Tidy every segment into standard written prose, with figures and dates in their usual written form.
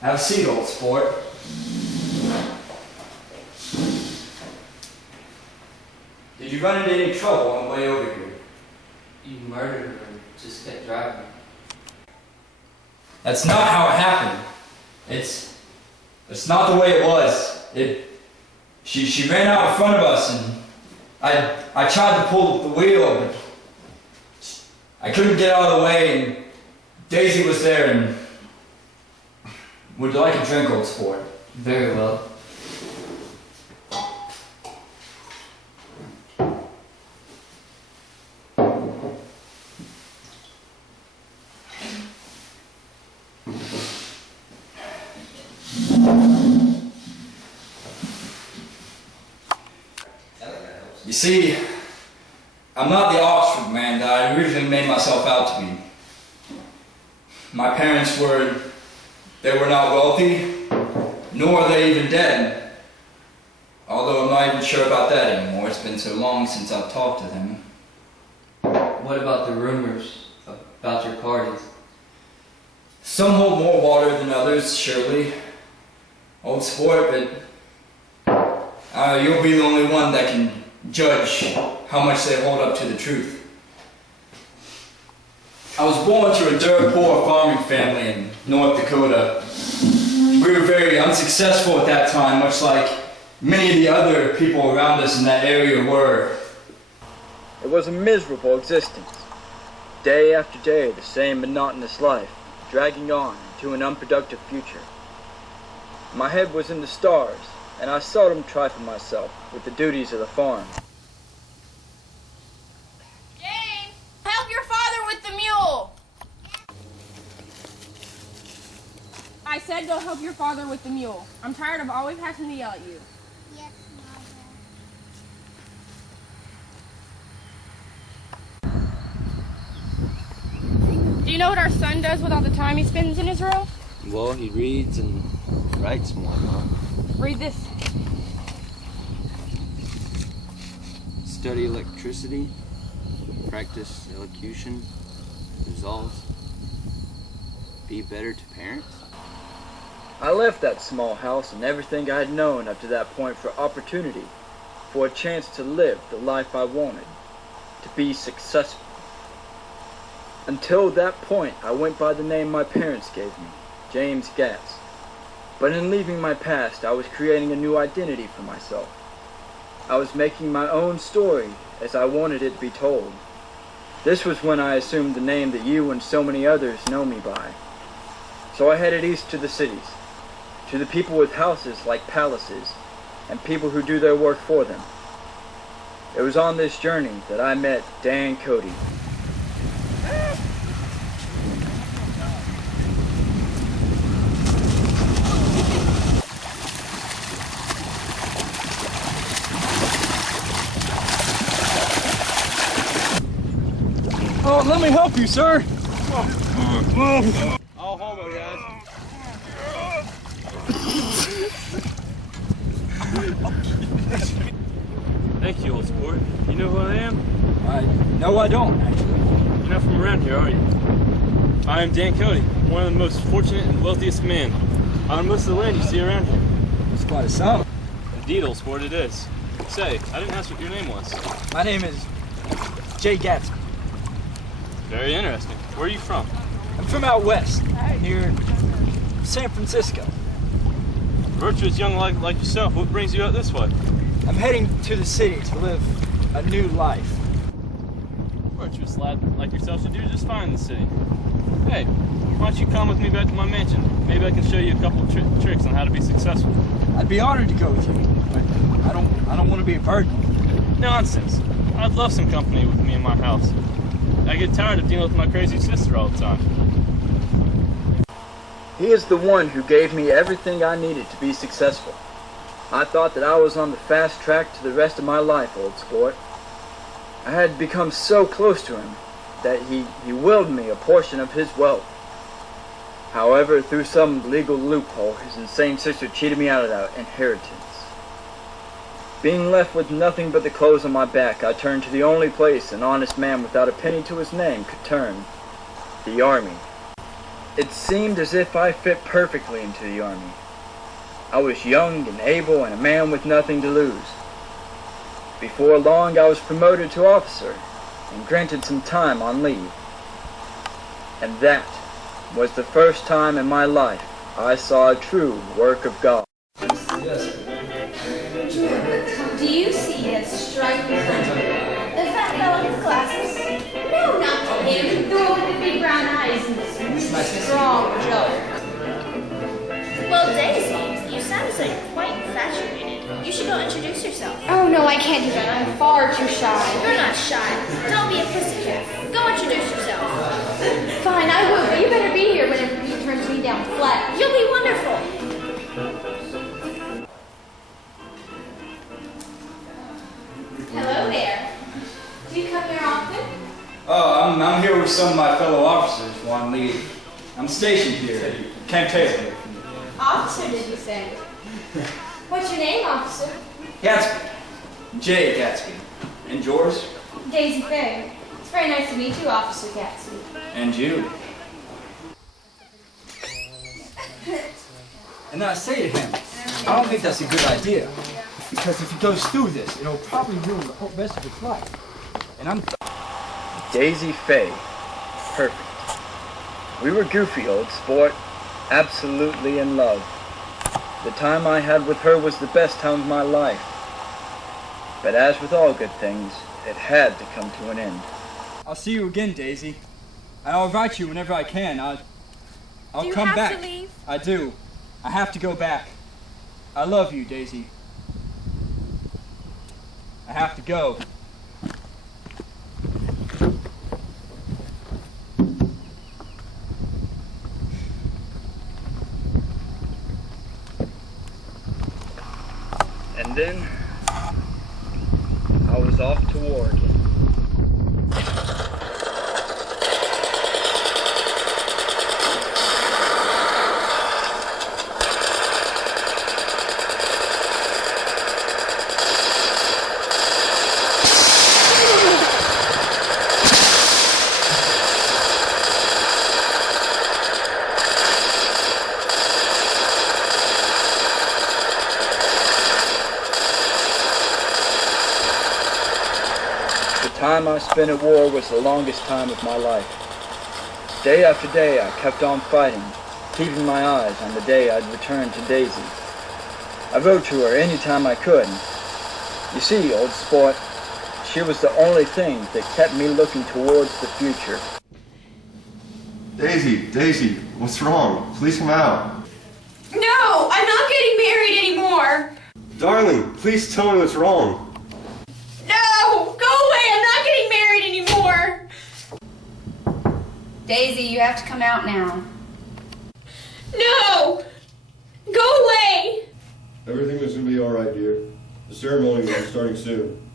Have a seat, old sport. Did you run into any trouble on the way over here? You murdered her and just kept driving. That's not how it happened. It's not the way it was. She ran out in front of us and I tried to pull the wheel, but I couldn't get out of the way, and Daisy was there. And would you like a drink, old sport? Very well. You see, I'm not the Oxford man that I originally made myself out to be. My parents were not wealthy, nor are they even dead. Although I'm not even sure about that anymore. It's been so long since I've talked to them. What about the rumors about your parties? Some hold more water than others, surely. Old sport, but you'll be the only one that can judge how much they hold up to the truth. I was born to a dirt poor farming family in North Dakota. We were very unsuccessful at that time, much like many of the other people around us in that area were. It was a miserable existence. Day after day, the same monotonous life, dragging on into an unproductive future. My head was in the stars, and I seldom trifled myself with the duties of the farm. James, help your father with the mule! I said go help your father with the mule. I'm tired of always having to yell at you. Yes, Mother. Do you know what our son does with all the time he spends in his room? Well, he reads and writes more, huh? Read this. Study electricity, practice elocution, resolves, be better to parents. I left that small house and everything I had known up to that point for opportunity, for a chance to live the life I wanted, to be successful. Until that point, I went by the name my parents gave me, James Gatz. But in leaving my past, I was creating a new identity for myself. I was making my own story as I wanted it to be told. This was when I assumed the name that you and so many others know me by. So I headed east to the cities, to the people with houses like palaces, and people who do their work for them. It was on this journey that I met Dan Cody. Oh, let me help you, sir. All homo, guys. Thank you, old sport. You know who I am? No, I don't, actually. You're not from around here, are you? I am Dan Cody, one of the most fortunate and wealthiest men on most of the land you see around here. It's quite a sum. Indeed, old sport, it is. Say, I didn't ask what your name was. My name is Great Gatsby. Very interesting. Where are you from? I'm from out west, near San Francisco. Virtuous young like yourself, what brings you out this way? I'm heading to the city to live a new life. Virtuous lad like yourself should do just fine in the city. Hey, why don't you come with me back to my mansion? Maybe I can show you a couple of tricks on how to be successful. I'd be honored to go with you, but I don't want to be a burden. Nonsense. I'd love some company with me in my house. I get tired of dealing with my crazy sister all the time. He is the one who gave me everything I needed to be successful. I thought that I was on the fast track to the rest of my life, old sport. I had become so close to him that he willed me a portion of his wealth. However, through some legal loophole, his insane sister cheated me out of that inheritance. Being left with nothing but the clothes on my back, I turned to the only place an honest man without a penny to his name could turn, the army. It seemed as if I fit perfectly into the Army. I was young and able and a man with nothing to lose. Before long, I was promoted to officer and granted some time on leave. And that was the first time in my life I saw a true work of God. Yes. Do you see that striking friend? The fat fellow with glasses? No, not him. The one with the big brown eyes and the strong jaw. Well, Daisy, you sound as like quite infatuated. You should go introduce yourself. Oh no, I can't do that. I'm far too shy. You're not shy. Don't be a pussycat. Go introduce yourself. Fine, I will, but you better be here whenever he turns me down flat. You'll be wonderful. Hello there. Do you come here often? Oh, I'm here with some of my fellow officers who on leave. I'm stationed here. Can't take it. Officer, did you say? What's your name, officer? Gatsby. J. Gatsby. And yours? Daisy Faye. It's very nice to meet you, Officer Gatsby. And you. And then I say to him, I don't think that's a good idea. Because if he goes through this, it'll probably ruin the whole rest of his life. And I'm... Daisy Faye. Perfect. We were goofy, old sport. Absolutely in love. The time I had with her was the best time of my life. But as with all good things, it had to come to an end. I'll see you again, Daisy. And I'll write you whenever I can. I'll Do you come have back. to leave? I do. I have to go back. I love you, Daisy. I have to go. And then, I was off to war again. The time I spent at war was the longest time of my life. Day after day I kept on fighting, keeping my eyes on the day I'd return to Daisy. I wrote to her any time I could. You see, old sport, she was the only thing that kept me looking towards the future. Daisy, what's wrong? Please come out. No, I'm not getting married anymore. Darling, please tell me what's wrong. No, go away. I'm not getting married anymore. Daisy, you have to come out now. No, go away. Everything is going to be alright, dear. The ceremony will be starting soon.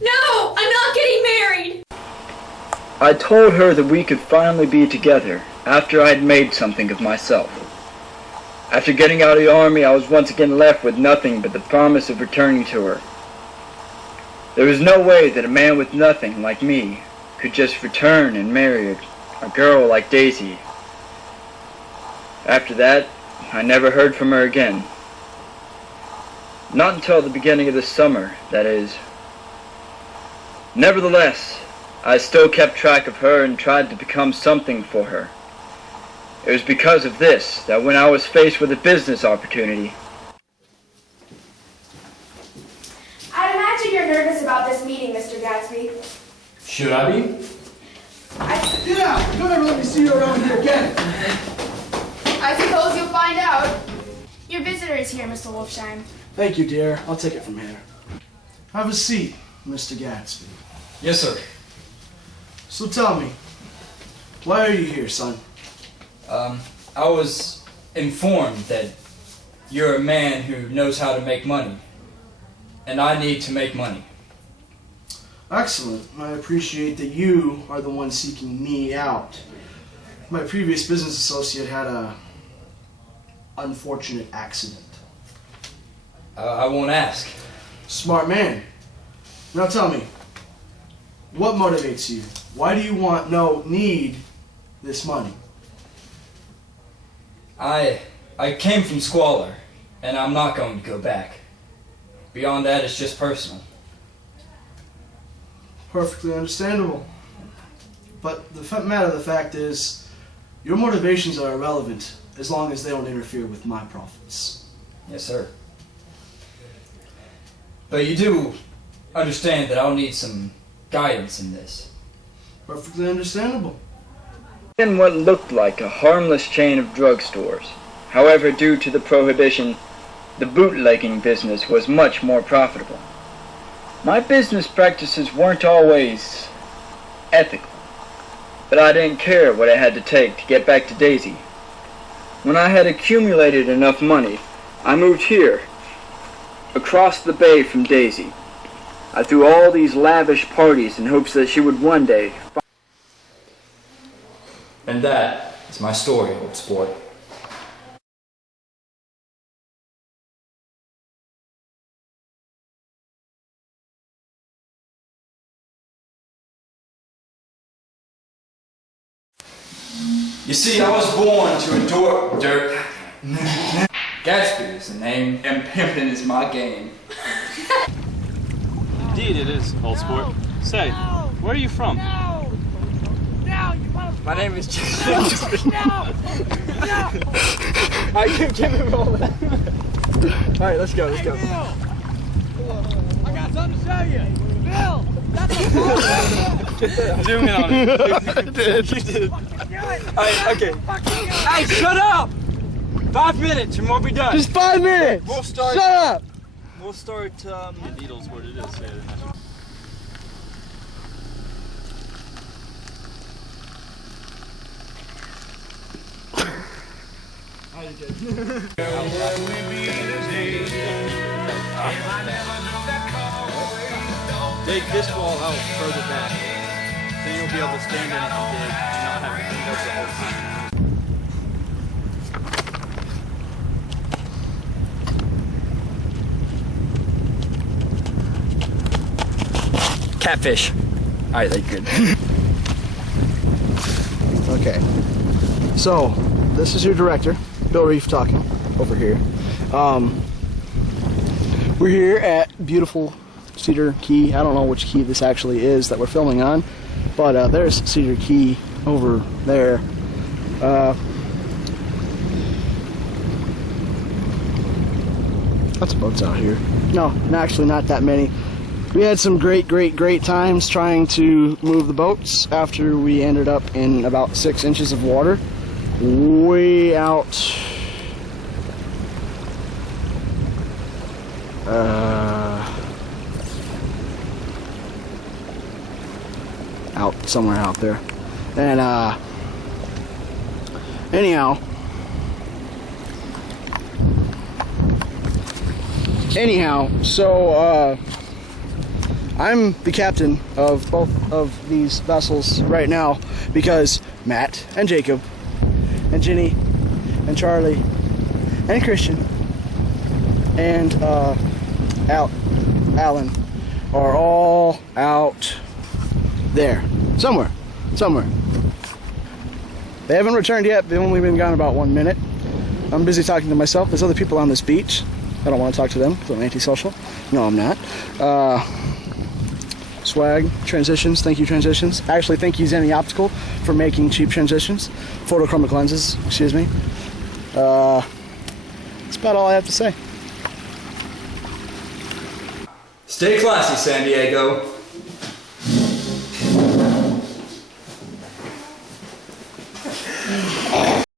No, I'm not getting married. I told her that we could finally be together after I had made something of myself. After getting out of the army, I was once again left with nothing but the promise of returning to her. There was no way that a man with nothing like me could just return and marry a girl like Daisy. After that, I never heard from her again. Not until the beginning of the summer, that is. Nevertheless, I still kept track of her and tried to become something for her. It was because of this that when I was faced with a business opportunity, I imagine you're nervous about this meeting, Mr. Gatsby. Should I be? Get out! Don't ever let me see you around here again! I suppose you'll find out. Your visitor is here, Mr. Wolfsheim. Thank you, dear. I'll take it from here. Have a seat, Mr. Gatsby. Yes, sir. So tell me, why are you here, son? I was informed that you're a man who knows how to make money. And I need to make money. Excellent. I appreciate that you are the one seeking me out. My previous business associate had a unfortunate accident. I won't ask. Smart man. Now tell me, what motivates you? Why do you need this money? I came from squalor, and I'm not going to go back. Beyond that, it's just personal. Perfectly understandable. But the matter of the fact is, your motivations are irrelevant as long as they don't interfere with my profits. Yes, sir. But you do understand that I'll need some guidance in this. Perfectly understandable. In what looked like a harmless chain of drugstores. However, due to the prohibition, the bootlegging business was much more profitable. My business practices weren't always ethical, but I didn't care what it had to take to get back to Daisy. When I had accumulated enough money, I moved here, across the bay from Daisy. I threw all these lavish parties in hopes that she would one day. And that is my story, old sport. You see, I was born to adore dirt. Gatsby is the name, and pimpin' is my game. Indeed it is, old sport. Say, where are you from? My name is Gatsby. I can give him all that. Alright, let's go. I got something to show you. Bill, that's a problem. Zoom in on it. You did. Alright, okay. Hey, shut up! 5 minutes and we'll be done. Just 5 minutes! We'll start. Shut up! We'll start, The needle's what it is. Yeah, dig this wall out further back. Then you'll be able to stand in it and dig and not have to clean up the whole time. Catfish. Alright, they're good. Okay. So, this is your director, Bill Reef talking over here. We're here at beautiful Cedar Key. I don't know which key this actually is that we're filming on, but there's Cedar Key over there. Lots of boats out here. No, actually not that many. We had some great times trying to move the boats after we ended up in about 6 inches of water. Way out. Out somewhere out there. And anyhow, so I'm the captain of both of these vessels right now because Matt and Jacob and Ginny and Charlie and Christian and Alan are all out there somewhere. They haven't returned yet. They've only been gone about 1 minute. I'm busy talking to myself. There's other people on this beach. I don't want to talk to them because I'm antisocial. No, I'm not. Swag, transitions, thank you transitions. Actually, thank you Zenny Optical for making cheap transitions. Photochromic lenses, excuse me. That's about all I have to say. Stay classy, San Diego.